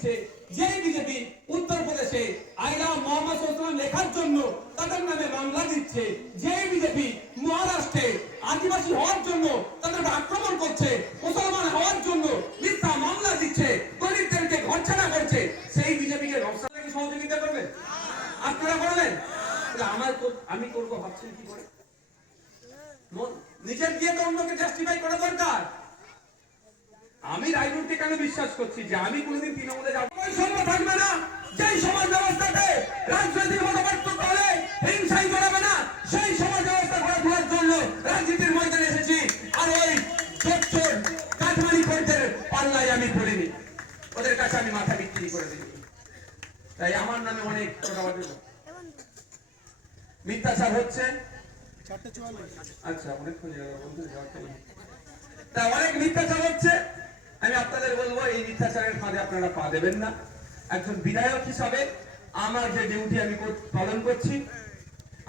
দিচ্ছে। যেই বিজেপি উত্তরপ্রদেশে আইলা মোহাম্মদ সাল্লাল্লাহু লেখার জন্য তাদের নামে মামলা দিচ্ছে, যেই বিজেপি মহারাষ্ট্রে আদিবাসী হওয়ার জন্য তাদের আক্রমণ করছে, মুসলমান হওয়ার জন্য মিথ্যা মামলা দিচ্ছে, দলিতদেরকে ঘরছাড়া করছে, সেই বিজেপিকে নকশালে কি সহযোগিতা করবে? আপনারা করবেন? আমি করবো ভাবছেন কি করে? নিজের দিয়ে তো অন্যকে জাস্টিফাই করা দরকার। আমি রাজনীতি কেন বিশ্বাস করছি যে আমি কোনোদিন তৃণমূলে যাবো থাকবে না। যেই সমাজ ব্যবস্থাতে রাজনৈতিক মতপার্থক্য হলে হিংসাই জড়াবে না, সেই সমাজ ব্যবস্থা গড়ে তোলার জন্য রাজনীতির ময়দানে এসেছি। আর ওই চোর কাঠমানি করদের পাল্লায় আমি পড়িনি, ওদের কাছে আমি মাথা বিক্রি করে দিই। তাই আমার নামে অনেক মিথ্যাচার হচ্ছে। আচ্ছা, অনেক অনেক মিথ্যাচার হচ্ছে। আমি আপনাদের বলবো এই মিথ্যাচারের ফাঁদে আপনারা পা দেবেন না। একজন বিধায়ক হিসাবে আমার যে ডিউটি আমি পালন করছি,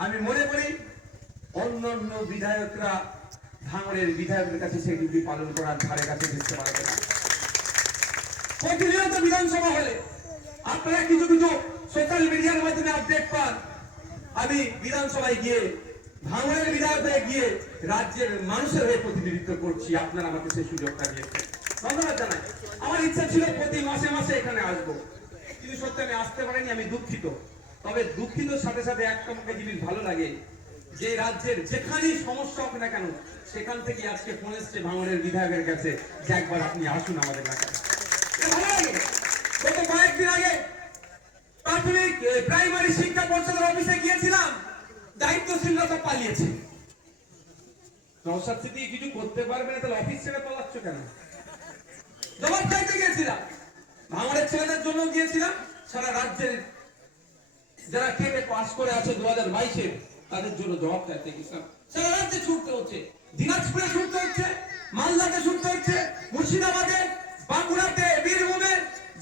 আমি মনে করি অন্যান্য বিধায়করা ভাঙড়ের বিধায়কের কাছে সেই ডিউটি পালন করার ধারে কাছে দিতে পারবে না। প্রতিনিয়ত বিধানসভা হলে আপনারা কিছু কিছু সোশ্যাল মিডিয়ার মাধ্যমে আপডেট পান। আমি বিধানসভায় গিয়ে ভাঙড়ের বিধায়ক হয়ে গিয়ে রাজ্যের মানুষের হয়ে প্রতিনিধিত্ব করছি। আপনারা আমাকে সেই সুযোগটা দিয়েছেন, ধন্যবাদ জানাই। আমার ইচ্ছা ছিল প্রতি মাসে মাসে এখানে আসবো, কিন্তু সত্যি আমি আসতে পারিনি, আমি দুঃখিত। তবে দুঃখিত সাথে সাথে একটা আমাকে জিনিস ভালো লাগে, যে রাজ্যের যেখানেই সমস্যা হোক না কেন সেখান থেকে আজকে ফোন এসছে ভাঙড়ের বিধায়কের কাছে যে একবার আপনি আসুন আমাদের এলাকায়। ভালো লাগে। গত কয়েকদিন আগে প্রাথমিক প্রাইমারি শিক্ষা পর্ষদের অফিসে গিয়েছিলাম, দায়িত্বশীলতা পালিয়েছে। নওশাদ সিদ্দিকী কিছু করতে পারবে না, তাহলে অফিস ছেড়ে পালাচ্ছ কেন? জবাব চাইতে গিয়েছিলাম, ভাঙড়ের ছেলেদের জন্য গিয়েছিলাম, সারা রাজ্যের যারা টেটে পাস করে আছে 2022-এ তাদের জন্য জবাব চাইতে গিয়েছিলাম। সারা রাজ্যে ছুটতে হচ্ছে, দিনাজপুরে ছুটতে হচ্ছে, মালদাতে ছুটতে হচ্ছে, মুর্শিদাবাদে, বাঁকুড়াতে, বীরভূমে,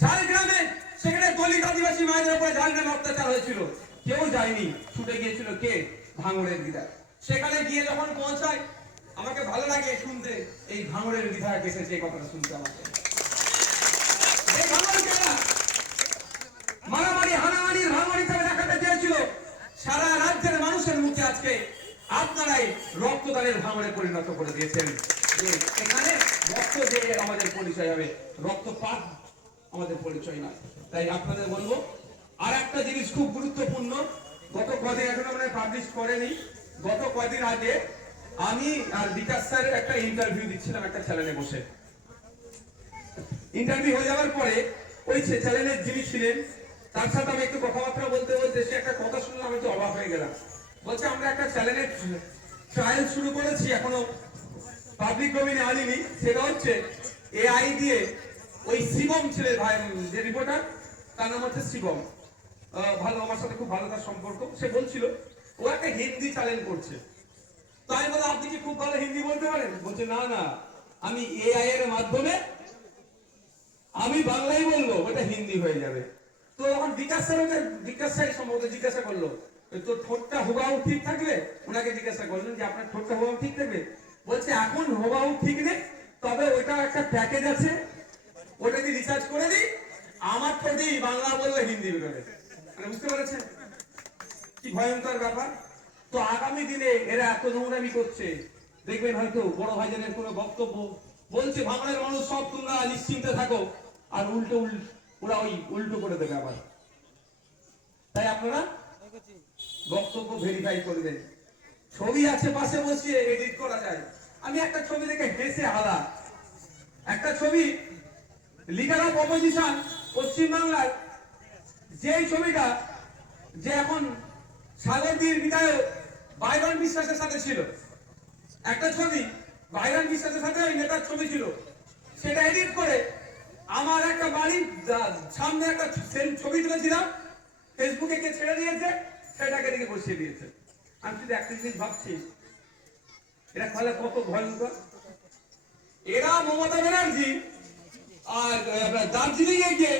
ঝাড়গ্রামে, সেখানে দলিত আদিবাসী মায়েদের উপরে ঝাড়গ্রামে অত্যাচার হয়েছিল, কেউ যায়নি, ছুটে গিয়েছিল কে? ভাঙড়ের বিধায়ক। সেখানে গিয়ে যখন পৌঁছায় আমাকে ভালো লাগে শুনতে, এই ভাঙড়ের বিধায়ক এসেছে এই কথাটা শুনতে। আমাকে এই ভাঙড়কে মারামারি হানাহানির ভাঙড় হিসাবে দেখাতে চেয়েছিল, সারা রাজ্যের মানুষের মুখে আজকে আপনারাই রক্তদানের ভাঙড়ে পরিণত করে দিয়েছেন। এখানে রক্ত দিয়ে আমাদের পরিচয় হবে, রক্তপাত আমাদের পরিচয় নয়। তাই আপনাদের বলবো আর একটা জিনিস খুব গুরুত্বপূর্ণ, গত কদিন এখনো মানে পাবলিশ করেনি, গত কদিন আগে আমি আর বিকাশ স্যারের একটা ইন্টারভিউ দিচ্ছিলাম একটা চ্যানেলে বসে। ইন্টারভিউ হয়ে যাওয়ার পরে ওই চ্যানেলের যিনি ছিলেন তার সাথে আমি একটু কথাবার্তা বলতে বলতে সে একটা কথা শুনলাম, আমি তো অবাক হয়ে গেলাম। বলছে আমরা একটা চ্যানেলের ট্রায়াল শুরু করেছি, এখনো পাবলিক ডোমেইনে আনিনি। সেটা হচ্ছে এআই দিয়ে ওই শিবম ছিলেন ভাই যে রিপোর্টার, তার নাম হচ্ছে শিবম, ভালো, আমার সাথে খুব ভালো তার সম্পর্ক। সে বলছিল ও একটা হিন্দি চ্যানেল করছে। তো আমি বললাম আপনি কি খুব ভালো হিন্দি বলতে পারেন? বলছে না না, আমি এআই এর মাধ্যমে আমি বাংলাই বলবো, ওটা হিন্দি হয়ে যাবে। তো এখন বিকাশ স্যার সম্ভবত জিজ্ঞাসা করলো তোর ঠোঁটটা হুবাহু ঠিক থাকবে? ওনাকে জিজ্ঞাসা করলেন যে আপনার ঠোঁটটা হুবাহু ঠিক থাকবে? বলছে এখন হুবাহু ঠিক নেই, তবে ওইটা একটা প্যাকেজ আছে, ওটা যদি রিচার্জ করে দিই আমার ঠোঁটেই বাংলা বললে হিন্দি বেরোবে। মানে বুঝতে পেরেছেন কি ভয়ঙ্কর ব্যাপার? তো আগামী দিনে এরা এত নোংরামি করছে, দেখবেন হয়তো বড় ভাইজানের কোনো বক্তব্য বলছে ভাঙড়ের মানুষ সব তোমরা নিশ্চিন্তে থাকো, আর ওরা ওই উল্টো করে দেবে আবার। তাই আপনারা বক্তব্য ভেরিফাই করবেন। ছবি আছে পাশে বসিয়ে এডিট করা যায়। আমি একটা ছবি দেখে হেসে হালা, একটা ছবি লিডার অফ অপোজিশন পশ্চিমবাংলার, যে ছবিটা যে এখন সাগরদীর বিধায়ক বাইরন বিশ্বাসের সাথে ছিল, একটা ছবি বাইরন বিশ্বাসের সাথে ওই নেতার ছবি ছিল, সেটা এডিট করে আমার একটা বাড়ির সামনে একটা ছবি তুলেছিলাম, ফেসবুকে কে ছেড়ে দিয়েছে সেটাকে দিকে বসিয়ে দিয়েছে। আমি শুধু একটা জিনিস ভাবছি, এরা ফলে কত ভয়ঙ্কর। এরা মমতা ব্যানার্জি আর দার্জিলিং এ গিয়ে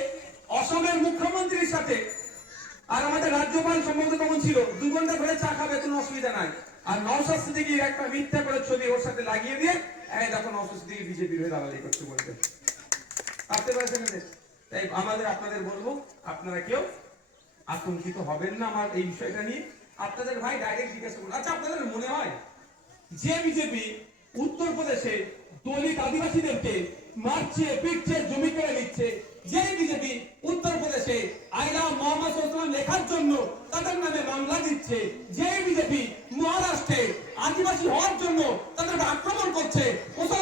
অসমের মুখ্যমন্ত্রীর সাথে আর আমাদের রাজ্যপাল সম্ভবত তখন ছিল, 2 ঘন্টা ধরে চা খাবে, কোনো অসুবিধা নাই। আর নওশাদ সিদ্দিকীর একটা মিথ্যা করে ছবি ওর সাথে লাগিয়ে দিয়ে এই দেখো নওশাদ সিদ্দিকী বিজেপির হয়ে দালালি করতে বলতে। ভাবতে পারছেন? তাই আমাদের আপনাদের বলবো, আপনারা কেউ আতঙ্কিত হবেন না আমার এই বিষয়টা নিয়ে। আপনাদের ভাই ডাইরেক্ট জিজ্ঞাসা করুন, আচ্ছা আপনাদের মনে হয় যে বিজেপি উত্তরপ্রদেশে দলিত আদিবাসীদেরকে মারছে, পিটছে, জমি করে দিচ্ছে, যে বিজেপি উত্তরপ্রদেশে আই লাভ মোহাম্মদ সাল্লাল্লাহু আলাইহি লেখার জন্য তাদের নামে মামলা দিচ্ছে, যে বিজেপি মহারাষ্ট্রে আদিবাসী হওয়ার জন্য তাদের আক্রমণ করছে, ওসব